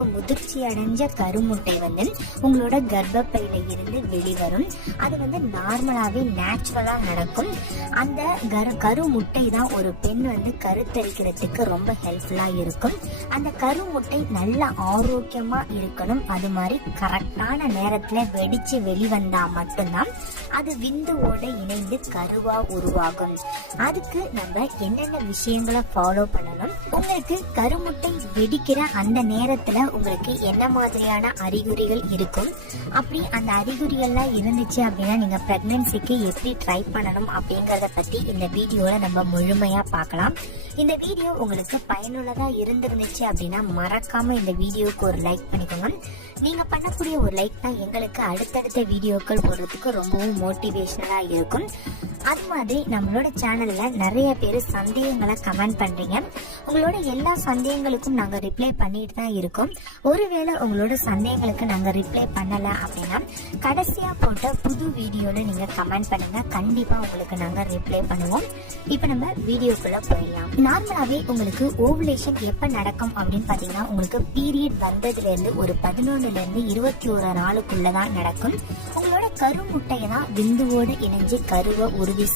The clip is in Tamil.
முதிர்ச்சி அடைஞ்ச கருமுட்டை உங்களோட கர்ப்பப்பையில இருந்து வெளிவரும். அது நார்மலாவே நேச்சுரலா நடக்கும். அந்த கருமுட்டை தான் ஒரு பெண் கருத்தரிக்கிறதுக்கு ரொம்ப ஹெல்ப்ஃபுல்லா இருக்கும். அந்த கருமுட்டை நல்ல ஆரோக்கியமா இருக்கணும். அது மாதிரி கரெக்டான நேரத்துல வெடிச்சு வெளிவந்தா மட்டும்தான் அது விந்துவோட இணைந்து கருவா உருவாகும். அதுக்கு நம்ம என்னென்ன விஷயங்களை ஃபாலோ பண்ணணும், உங்களுக்கு கருமுட்டை வெடிக்கிற அந்த நேரத்துல உங்களுக்கு என்ன மாதிரியான அறிகுறிகள் இருக்கும், அப்படி அந்த அறிகுறிகள்லாம் இருந்துச்சு அப்படின்னா நீங்க பிரெக்னன்சிக்கு எப்படி ட்ரை பண்ணணும் அப்படிங்கறத பத்தி இந்த வீடியோல நம்ம முழுமையா பார்க்கலாம். இந்த வீடியோ உங்களுக்கு பயனுள்ளதா இருந்திருந்துச்சு அப்படின்னா மறக்காம இந்த வீடியோக்கு ஒரு லைக் பண்ணிக்கோங்க. நீங்க பண்ணக்கூடிய ஒரு லைக் தான் எங்களுக்கு அடுத்தடுத்த வீடியோக்கள் போடுறதுக்கு ரொம்பவும் மோட்டிவேஷனலா இருக்கும். அது மாதிரி நம்மளோட சேனல்ல நிறைய பேர் சந்தேகங்களை கமெண்ட் பண்றீங்க. உங்களோட எல்லா சந்தேகங்களுக்கும் நாங்க ரிப்ளை பண்ணிட்டு தான் இருக்கோம். ஒருவேளை உங்களோட சந்தேகங்களுக்கு நாங்க ரிப்ளை பண்ணல அப்படின்னா கடைசியா போட்ட புது வீடியோல நீங்க கமெண்ட் பண்ணுங்க, கண்டிப்பா உங்களுக்கு நாங்க ரிப்ளை பண்ணுவோம். இப்ப நம்ம வீடியோக்குள்ள போயிடலாம். நார்மலாவே உங்களுக்கு ஓவுலேஷன் எப்ப நடக்கும் அப்படின்னு பாத்தீங்கன்னா உங்களுக்கு பீரியட் வந்ததுல இருந்து ஒரு 11 இருந்து 21 நாளுக்குள்ளதான் நடக்கும். உங்களோட கருமுட்டையை தான் விந்துவோடு இணைஞ்சு கருவை உறுதி செய்யும்.